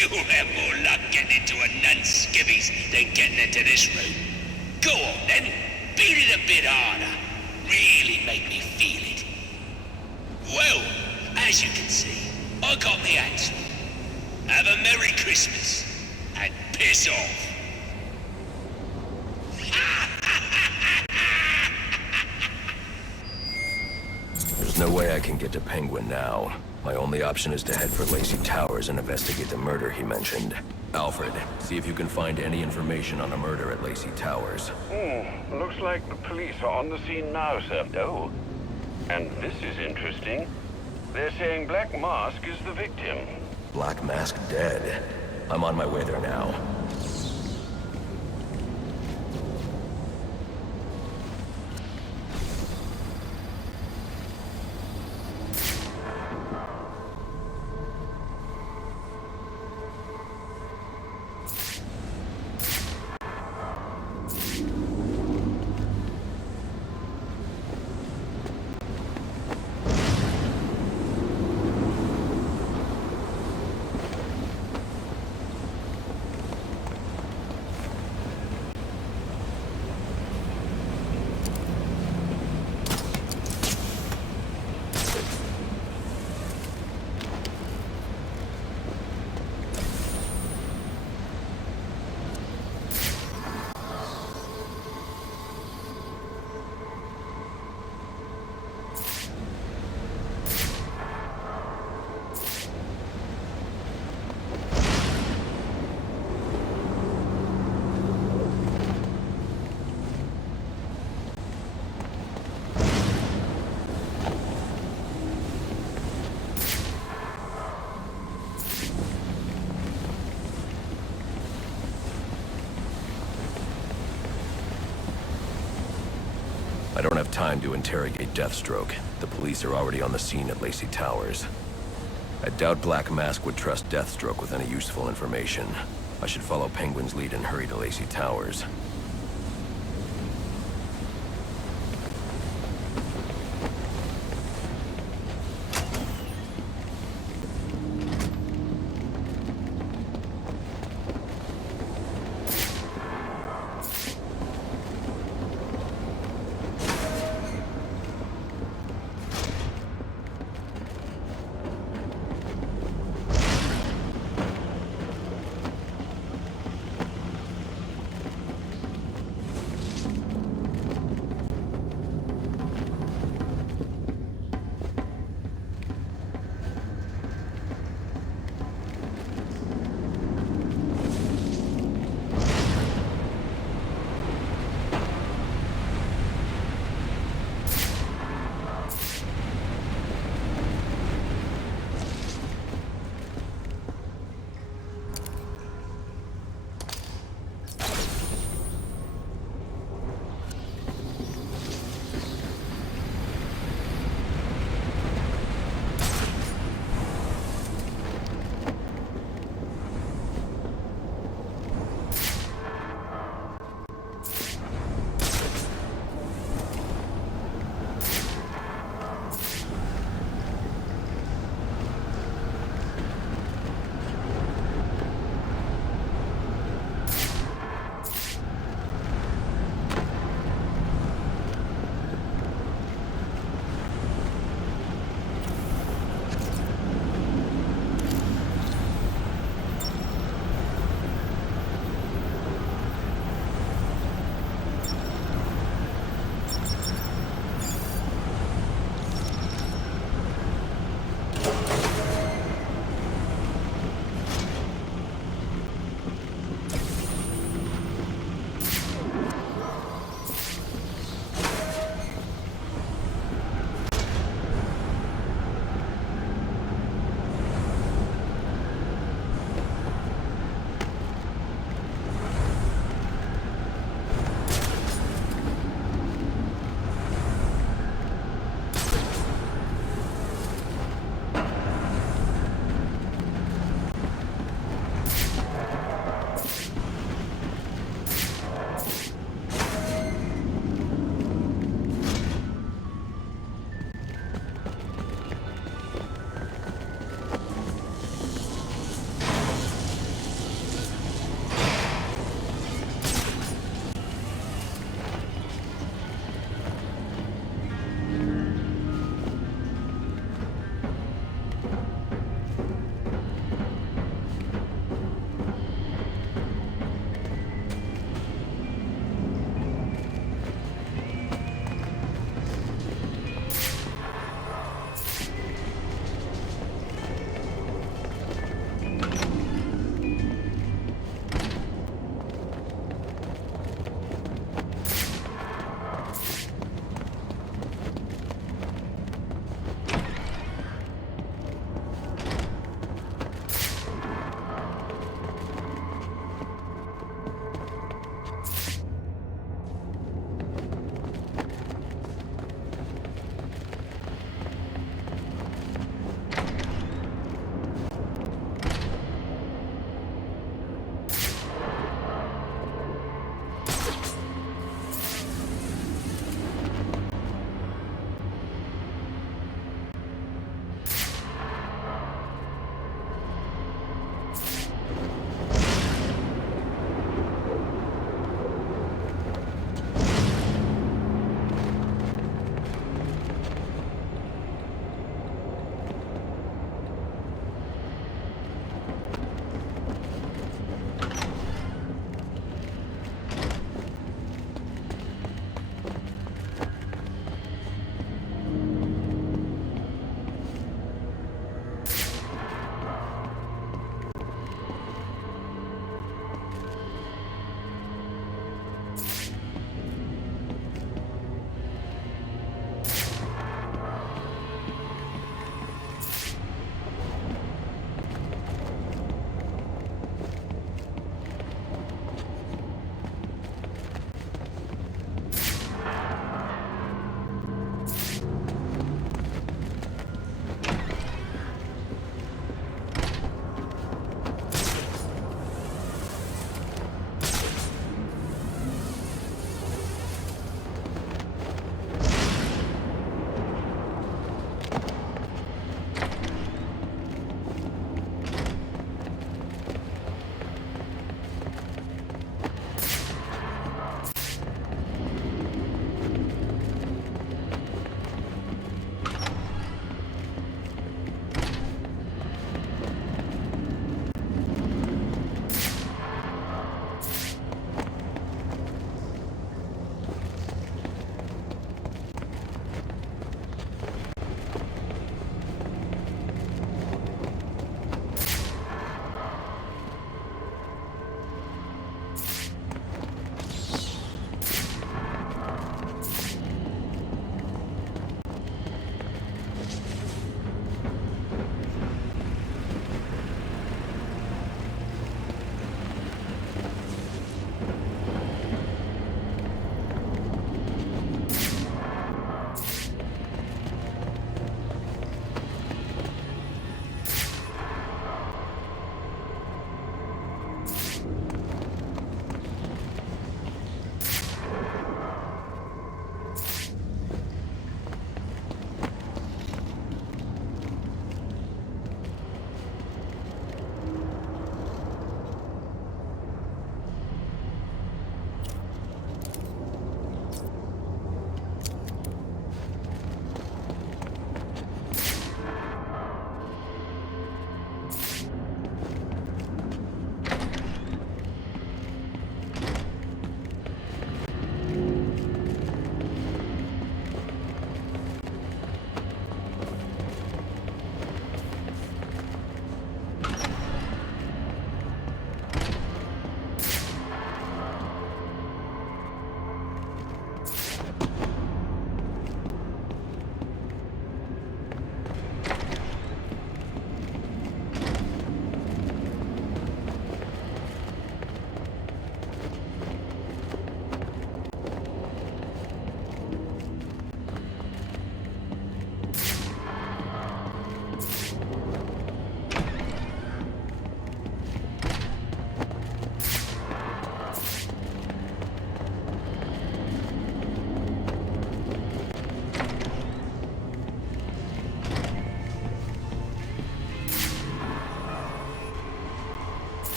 You'll have more luck getting into a nun's skivvies than getting into this room. Go on then, beat it a bit harder. Really make me feel it. Well, as you can see, I got the answer. Have a Merry Christmas, and piss off. There's no way I can get to Penguin now. My only option is to head for Lacey Towers and investigate the murder he mentioned. Alfred, see if you can find any information on a murder at Lacey Towers. Looks like the police are on the scene now, sir. Oh, and this is interesting. They're saying Black Mask is the victim. Black Mask dead. I'm on my way there now. I don't have time to interrogate Deathstroke. The police are already on the scene at Lacey Towers. I doubt Black Mask would trust Deathstroke with any useful information. I should follow Penguin's lead and hurry to Lacey Towers.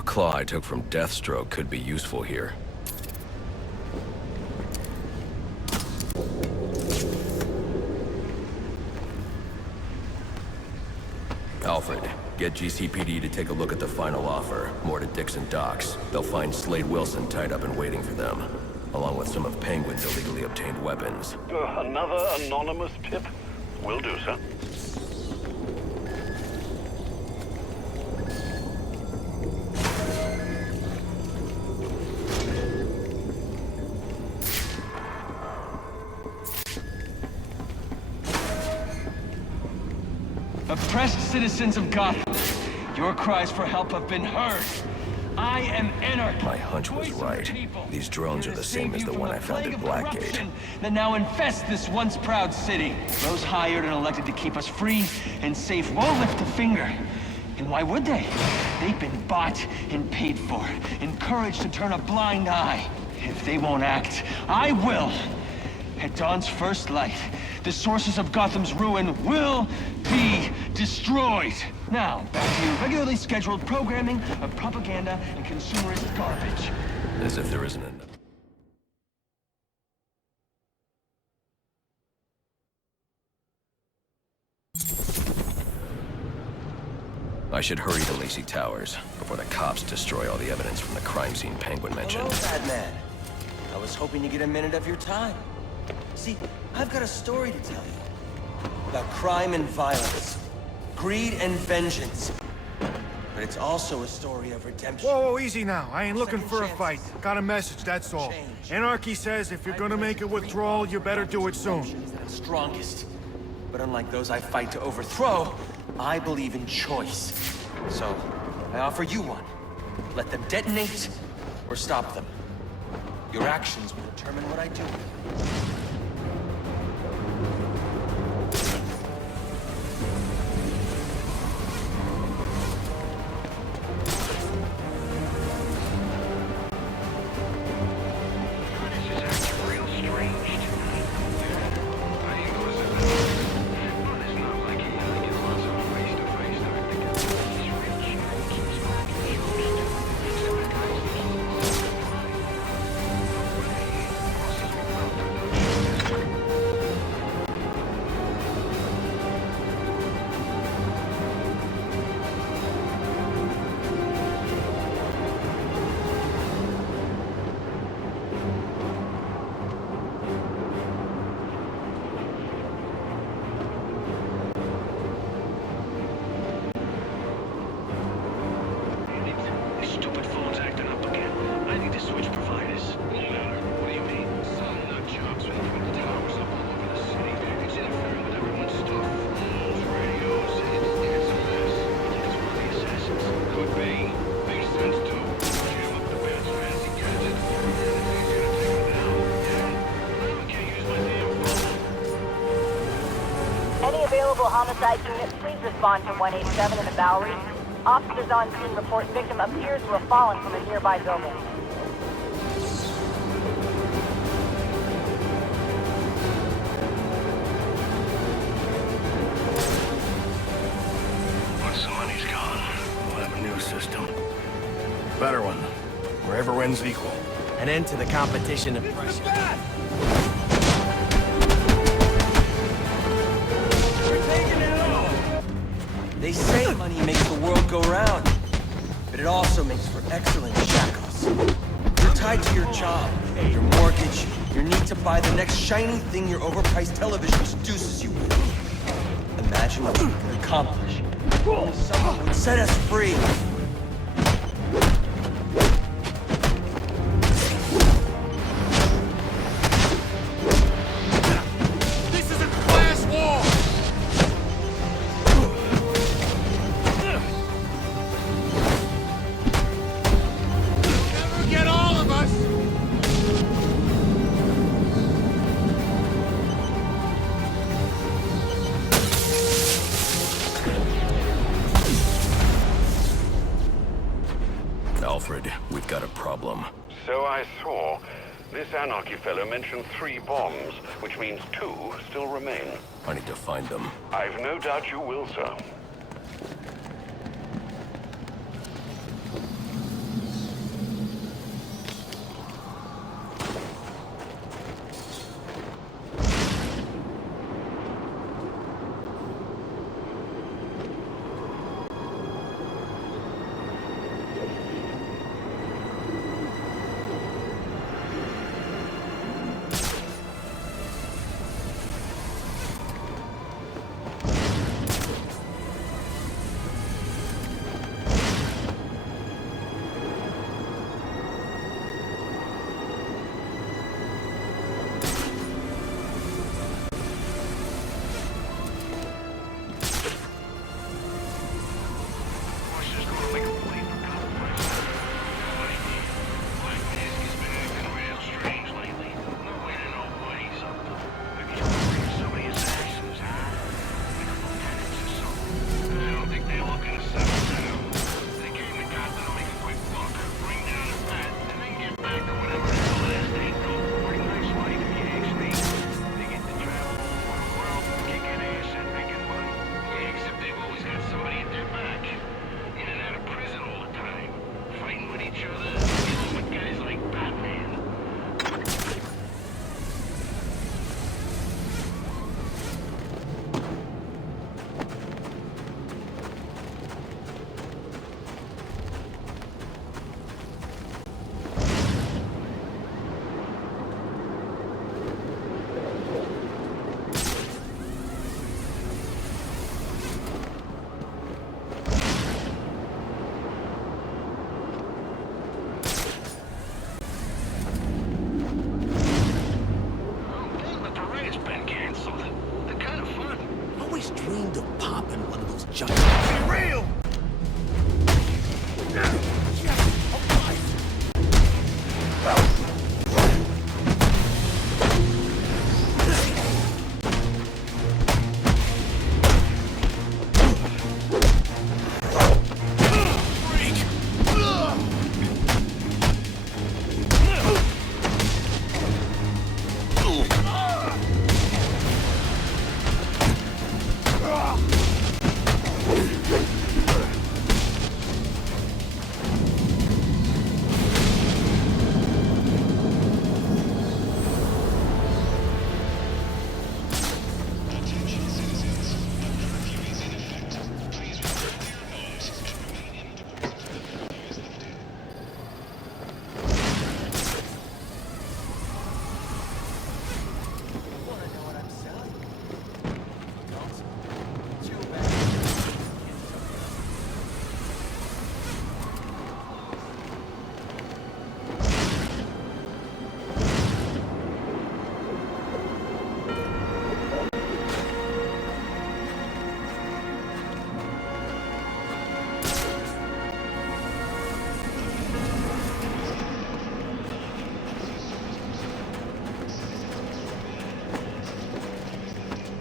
old claw I took from Deathstroke could be useful here. Alfred, get GCPD to take a look at the final offer. More to Dixon Docks. They'll find Slade Wilson tied up and waiting for them, along with some of Penguin's illegally obtained weapons. Another anonymous tip? Will do, sir. Oppressed citizens of Gotham, your cries for help have been heard. I am Anarchy. My hunch was right. These drones are the same as the one I found at Blackgate. That now infest this once proud city. Those hired and elected to keep us free and safe won't lift a finger. And why would they? They've been bought and paid for, encouraged to turn a blind eye. If they won't act, I will. At dawn's first light, the sources of Gotham's ruin will be destroyed. Now, back to your regularly scheduled programming of propaganda and consumerist garbage. As if there isn't enough. I should hurry to Lacey Towers before the cops destroy all the evidence from the crime scene Penguin mentioned. Hello, Batman. I was hoping to get a minute of your time. See, I've got a story to tell you. About crime and violence. Greed and vengeance. But it's also a story of redemption. Whoa, easy now. I ain't looking for a Second fight. chances. Got a message, that's all. Change. Anarchy says if you're gonna make a withdrawal, you better do it soon. That are strongest. But unlike those I fight to overthrow, I believe in choice. So, I offer you one. Let them detonate, or stop them. Your actions will determine what I do. Homicide unit, please respond to 187 in the Bowery. Officers on scene report victim appears to have fallen from a nearby building. Once the money's gone, we'll have a new system. Better one, where every win's equal. An end to the competition of pressure. They say money makes the world go round, but it also makes for excellent shackles. You're tied to your job, your mortgage, your need to buy the next shiny thing your overpriced television seduces you with. Imagine what we could accomplish if someone would set us free. Alfred, we've got a problem. So I saw. This Anarchy fellow mentioned 3 bombs, which means 2 still remain. I need to find them. I've no doubt you will, sir.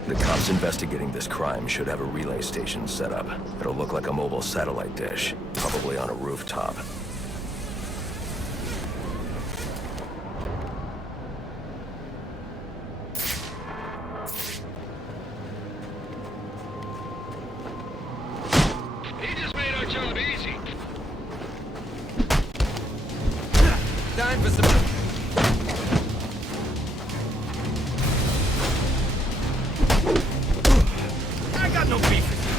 The cops investigating this crime should have a relay station set up. It'll look like a mobile satellite dish, probably on a rooftop. He just made our job easy. Time for some... I got no beef with you.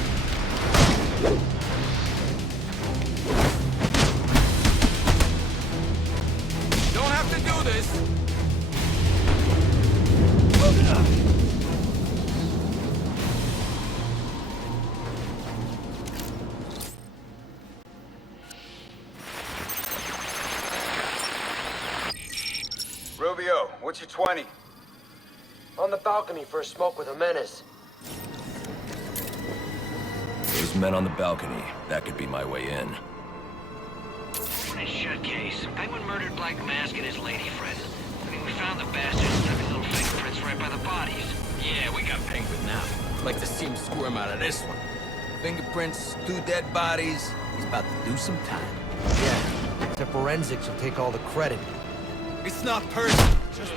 Don't have to do this. Rubio, what's your 20? On the balcony for a smoke with a menace. Those men on the balcony, that could be my way in. Nice shut case. Penguin murdered Black Mask and his lady friend. I mean, we found the bastards and took his little fingerprints right by the bodies. Yeah, we got Penguin now. Like to see him squirm out of this one. Fingerprints, 2 dead bodies. He's about to do some time. Yeah, the forensics will take all the credit. It's not personal. Just...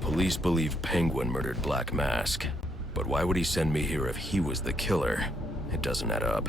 Police believe Penguin murdered Black Mask. But why would he send me here if he was the killer? It doesn't add up.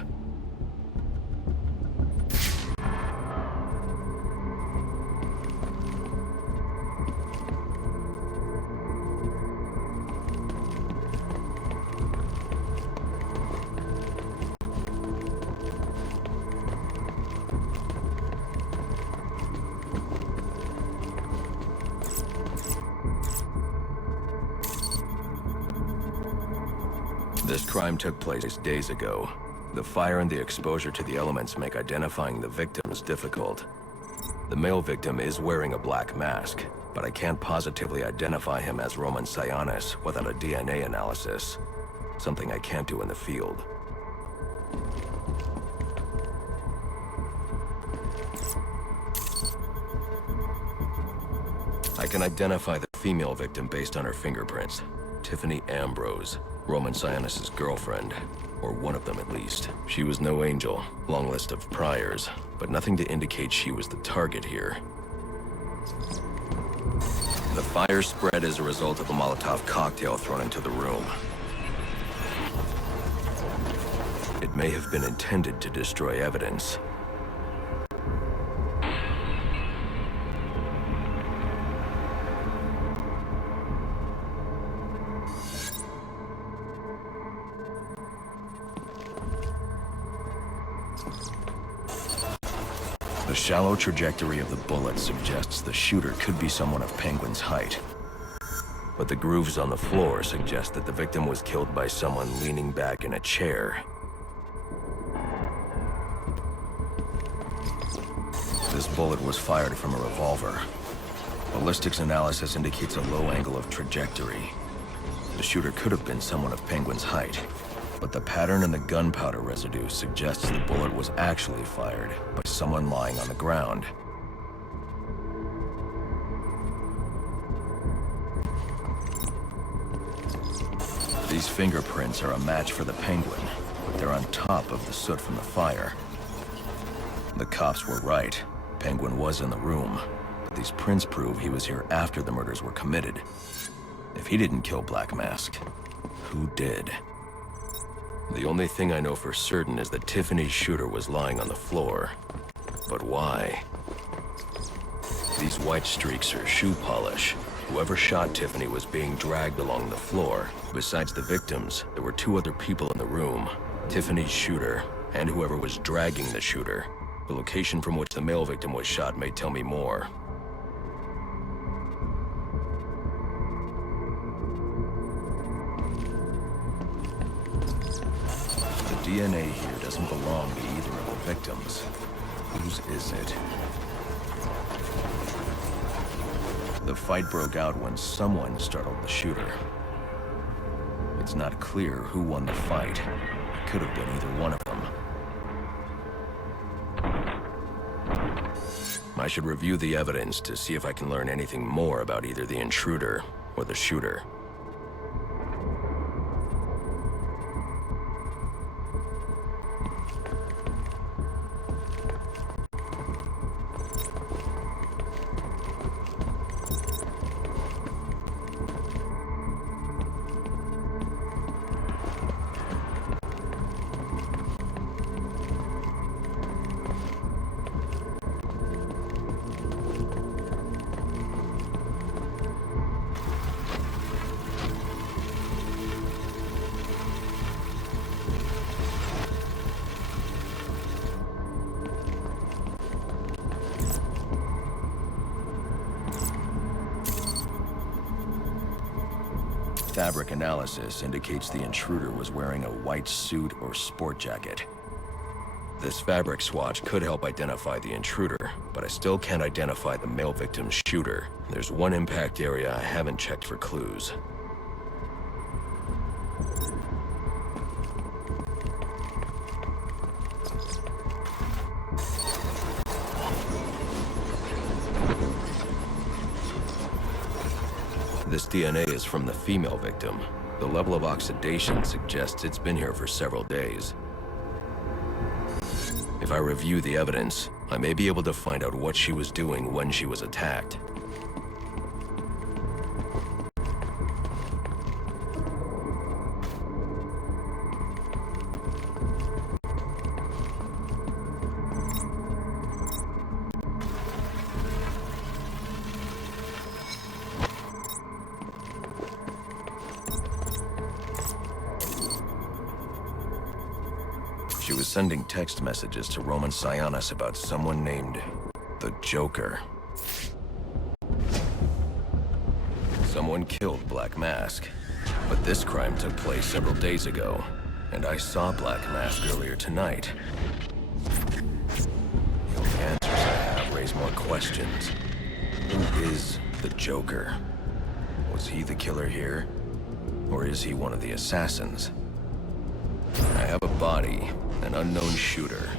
This crime took place days ago. The fire and the exposure to the elements make identifying the victims difficult. The male victim is wearing a black mask, but I can't positively identify him as Roman Sionis without a DNA analysis. Something I can't do in the field. I can identify the female victim based on her fingerprints. Tiffany Ambrose, Roman Sionis' girlfriend, or one of them at least. She was no angel, long list of priors, but nothing to indicate she was the target here. The fire spread as a result of a Molotov cocktail thrown into the room. It may have been intended to destroy evidence. The shallow trajectory of the bullet suggests the shooter could be someone of Penguin's height. But the grooves on the floor suggest that the victim was killed by someone leaning back in a chair. This bullet was fired from a revolver. Ballistics analysis indicates a low angle of trajectory. The shooter could have been someone of Penguin's height. But the pattern in the gunpowder residue suggests the bullet was actually fired by someone lying on the ground. These fingerprints are a match for the Penguin, but they're on top of the soot from the fire. The cops were right. Penguin was in the room, but These prints prove he was here after the murders were committed. If he didn't kill Black Mask, who did? The only thing I know for certain is that Tiffany's shooter was lying on the floor. But why? These white streaks are shoe polish. Whoever shot Tiffany was being dragged along the floor. Besides the victims, there were 2 other people in the room. Tiffany's shooter, and whoever was dragging the shooter. The location from which the male victim was shot may tell me more. The DNA here doesn't belong to either of the victims. Whose is it? The fight broke out when someone startled the shooter. It's not clear who won the fight. It could have been either one of them. I should review the evidence to see if I can learn anything more about either the intruder or the shooter. Fabric analysis indicates the intruder was wearing a white suit or sport jacket. This fabric swatch could help identify the intruder, but I still can't identify the male victim's shooter. There's one impact area I haven't checked for clues. This DNA is from the female victim. The level of oxidation suggests it's been here for several days. If I review the evidence, I may be able to find out what she was doing when she was attacked. She was sending text messages to Roman Sionis about someone named the Joker. Someone killed Black Mask, but this crime took place several days ago, and I saw Black Mask earlier tonight. The only answers I have raise more questions. Who is the Joker? Was he the killer here? Or is he one of the assassins? I have a body, an unknown shooter,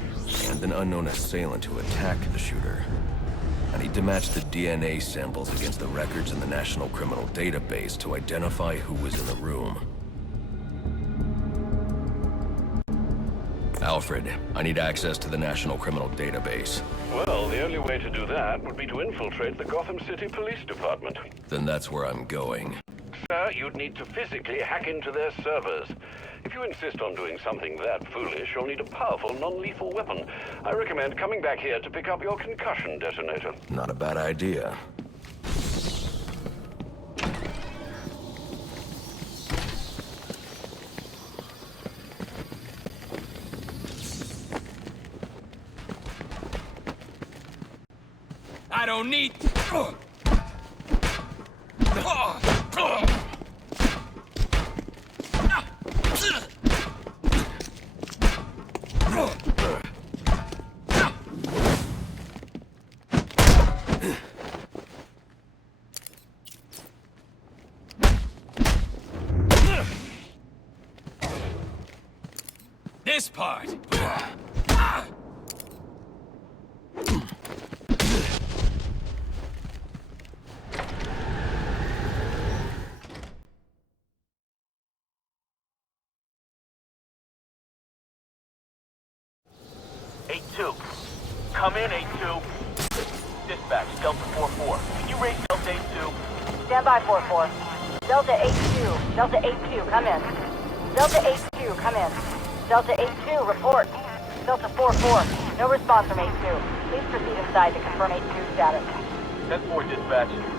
and an unknown assailant who attacked the shooter. I need to match the DNA samples against the records in the National Criminal Database to identify who was in the room. Alfred, I need access to the National Criminal Database. Well, the only way to do that would be to infiltrate the Gotham City Police Department. Then that's where I'm going. Sir, you'd need to physically hack into their servers. If you insist on doing something that foolish, you'll need a powerful, non-lethal weapon. I recommend coming back here to pick up your concussion detonator. Not a bad idea. I don't need... this part. A2. Come in, A2. Dispatch, Delta 4-4. Can you raise Delta 8-2? Stand by 4-4. Delta 8-2. Delta 8-2, come in. Delta 8-2, come in. Delta 8-2, report. Delta 4-4, no response from 8-2. Please proceed inside to confirm 8-2 status. 10-4, dispatch.